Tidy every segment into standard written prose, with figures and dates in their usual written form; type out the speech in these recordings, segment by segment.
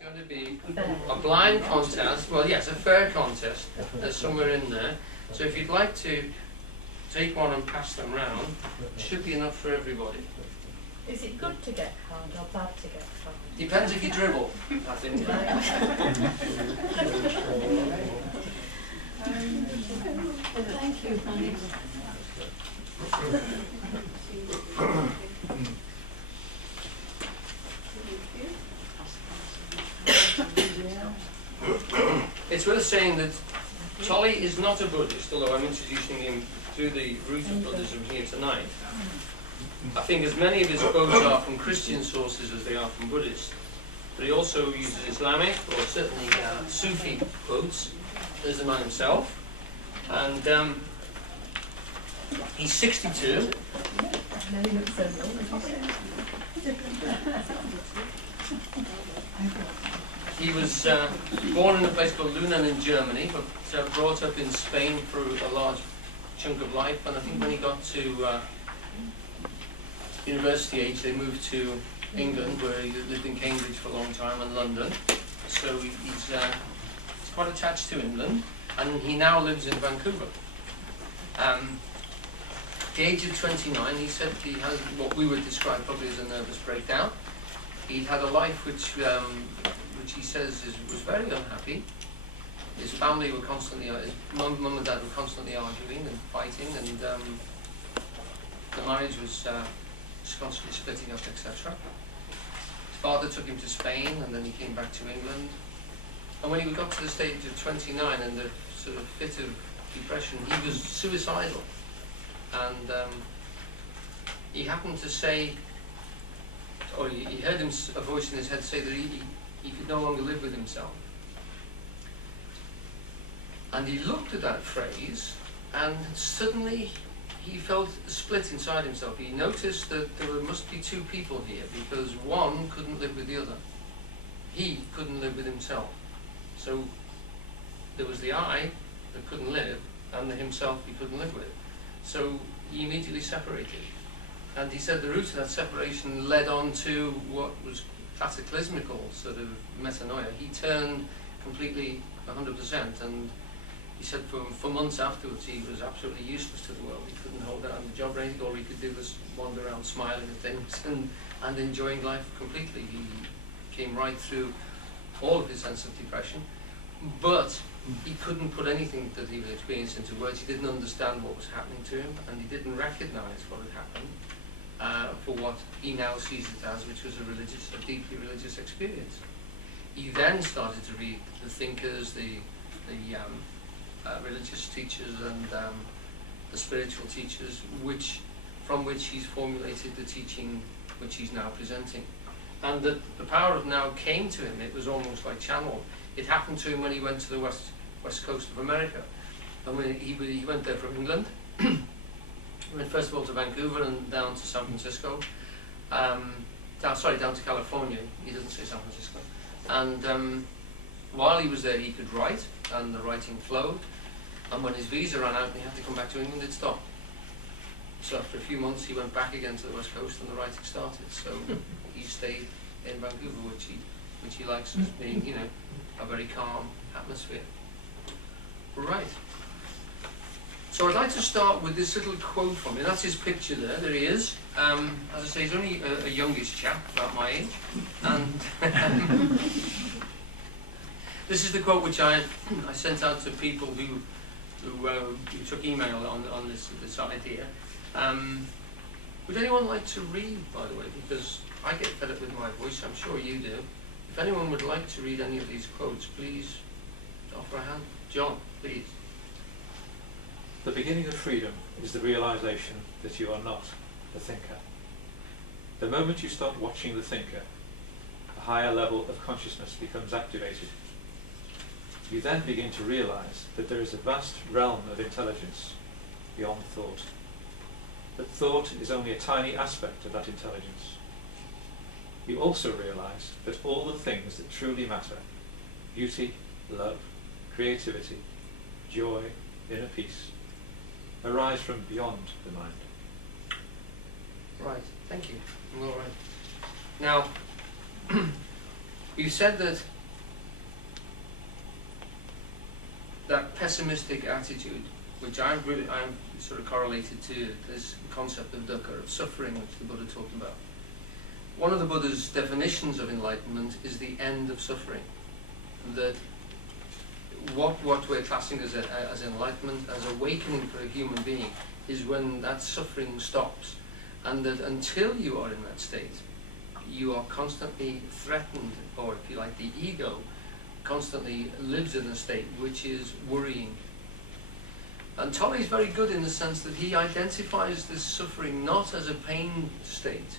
going to be a blind contest. Well, yes, a fair contest. There's somewhere in there. So if you'd like to take one and pass them round, it should be enough for everybody. Is it good to get card or bad to get card? Depends if you dribble, I think. Thank you, honey. It's worth saying that Tolle is not a Buddhist, although I'm introducing him through the root of Buddhism here tonight. I think as many of his quotes are from Christian sources as they are from Buddhist. But he also uses Islamic, or certainly Sufi quotes. There's the man himself. And he's 62. He was born in a place called Lunan in Germany, but brought up in Spain for a large chunk of life. And I think when he got to university age, they moved to England, where he lived in Cambridge for a long time, and London. So he's quite attached to England, and he now lives in Vancouver. At the age of 29, he said he has what we would describe probably as a nervous breakdown. He'd had a life which he says was very unhappy. His family were constantly, his mum and dad were constantly arguing and fighting, and the marriage was constantly splitting up, etc. His father took him to Spain, and then he came back to England. And when he got to the stage of 29 and the sort of fit of depression, he was suicidal. And he happened to say, or he heard a voice in his head say that he could no longer live with himself. And he looked at that phrase, and suddenly he felt a split inside himself. He noticed that there must be two people here, because one couldn't live with the other. He couldn't live with himself. So there was the I that couldn't live, and the himself he couldn't live with. So he immediately separated. And he said the root of that separation led on to what was cataclysmical sort of metanoia. He turned completely 100%, and he said for months afterwards he was absolutely useless to the world. He couldn't hold down the job or anything. All he could do was wander around smiling at things and enjoying life completely. He came right through all of his sense of depression, but he couldn't put anything that he was experiencing into words. He didn't understand what was happening to him, and he didn't recognize what had happened for what he now sees it as, which was a deeply religious experience. He then started to read the thinkers, the religious teachers, and the spiritual teachers, from which he's formulated the teaching which he's now presenting. And the power of now came to him. It was almost like channeled. It happened to him when he went to the west coast of America. And when he went there from England, he went first of all to Vancouver and down to San Francisco. Down to California. He doesn't say San Francisco. And while he was there, he could write, and the writing flowed. And when his visa ran out and he had to come back to England, it stopped. So after a few months, he went back again to the west coast, and the writing started. So he stayed in Vancouver, which he likes as being, a very calm atmosphere. Right. So I'd like to start with this little quote from him. That's his picture there. There he is. As I say, he's only a youngish chap, about my age. And this is the quote which I sent out to people who took email on this idea. Would anyone like to read, by the way, because I get fed up with my voice, I'm sure you do. If anyone would like to read any of these quotes, please offer a hand. John, please. The beginning of freedom is the realization that you are not the thinker. The moment you start watching the thinker, a higher level of consciousness becomes activated. You then begin to realize that there is a vast realm of intelligence beyond thought. But thought is only a tiny aspect of that intelligence. You also realize that all the things that truly matter, beauty, love, creativity, joy, inner peace, arise from beyond the mind. Right, thank you. All right. Now, We've said that that pessimistic attitude, which I'm sort of correlated to this concept of dukkha, of suffering, which the Buddha talked about. One of the Buddha's definitions of enlightenment is the end of suffering. That what we're classing as enlightenment, as awakening for a human being, is when that suffering stops. And that until you are in that state, you are constantly threatened, or if you like, the ego constantly lives in a state which is worrying. And Tolle is very good in the sense that he identifies this suffering not as a pain state,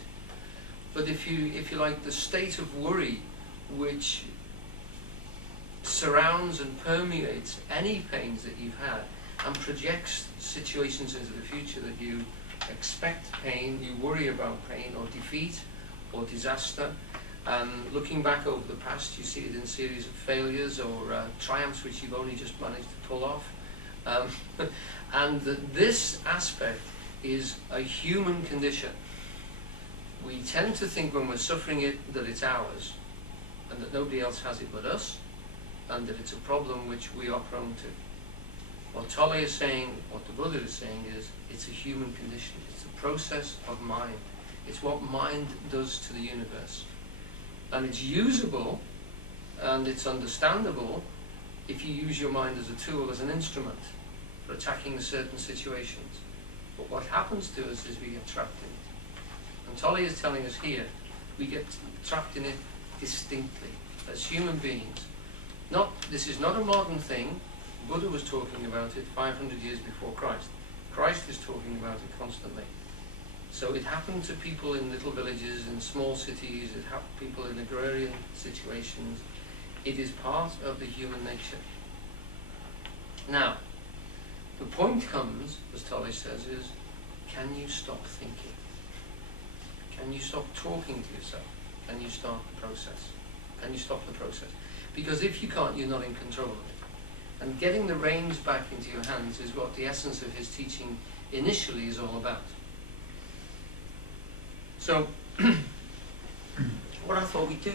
but if you like, the state of worry which surrounds and permeates any pains that you've had and projects situations into the future that you expect pain, you worry about pain or defeat or disaster. And looking back over the past, you see it in a series of failures or triumphs which you've only just managed to pull off. And this aspect is a human condition. We tend to think when we're suffering it that it's ours, and that nobody else has it but us, and that it's a problem which we are prone to. What Tolle is saying, what the Buddha is saying is, it's a human condition. It's a process of mind. It's what mind does to the universe. And it's usable and it's understandable if you use your mind as a tool, as an instrument for attacking certain situations. But what happens to us is we get trapped in it. And Tolle is telling us here, we get trapped in it distinctly as human beings. This is not a modern thing. Buddha was talking about it 500 years before Christ. Christ is talking about it constantly. So it happened to people in little villages, in small cities, it happened to people in agrarian situations. It is part of the human nature. Now, the point comes, as Tolle says, is, can you stop thinking? Can you stop talking to yourself? Can you start the process? Can you stop the process? Because if you can't, you're not in control of it. And getting the reins back into your hands is what the essence of his teaching initially is all about. So, what I thought we'd do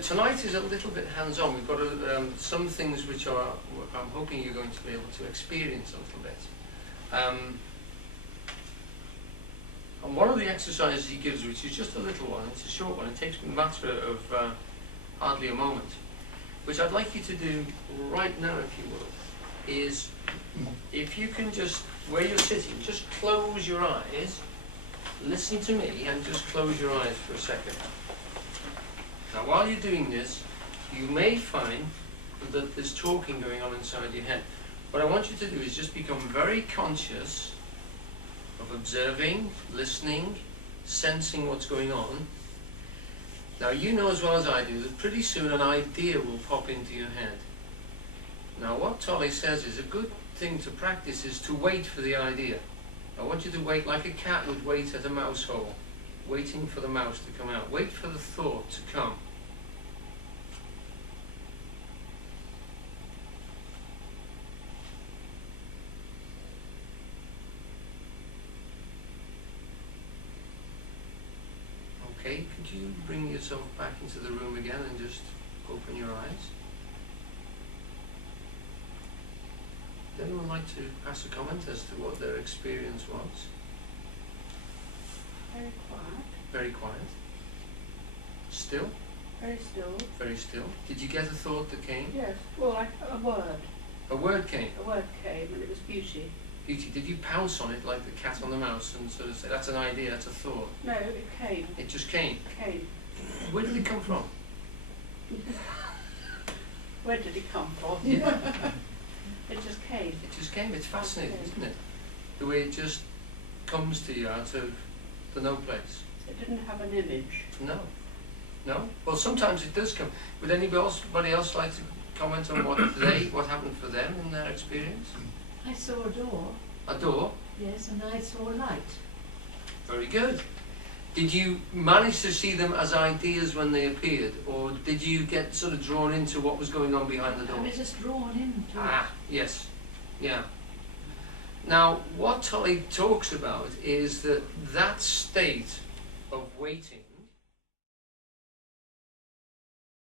tonight is a little bit hands-on. We've got some things which I'm hoping you're going to be able to experience a little bit. And one of the exercises he gives, which is just a little one, it's a short one, it takes a matter of hardly a moment, which I'd like you to do right now, if you will, is if you can just, where you're sitting, just close your eyes, listen to me, and just close your eyes for a second. Now, while you're doing this, you may find that there's talking going on inside your head. What I want you to do is just become very conscious of observing, listening, sensing what's going on. Now, you know as well as I do that pretty soon an idea will pop into your head. Now, what Tolle says is a good thing to practice is to wait for the idea. I want you to wait like a cat would wait at a mouse hole, waiting for the mouse to come out. Wait for the thought to come. Okay, could you bring yourself back into the room again and just open your eyes? Would anyone like to pass a comment as to what their experience was? Very quiet. Very quiet. Still? Very still. Very still. Did you get a thought that came? Yes. Well, like a word. A word came? A word came, and it was beauty. Beauty. Did you pounce on it like the cat on the mouse and sort of say, that's an idea, that's a thought? No, it came. It just came? It came. Where did it come from? Where did it come from? It just came. It just came. It's fascinating, isn't it? The way it just comes to you out of the no place. It didn't have an image. No. No? Well, sometimes it does come. Would anybody else like to comment on what happened for them in their experience? I saw a door. A door? Yes, and I saw a light. Very good. Did you manage to see them as ideas when they appeared, or did you get sort of drawn into what was going on behind the door? I was just drawn into Ah, yes. Yeah. Now, what Tolle talks about is that state of waiting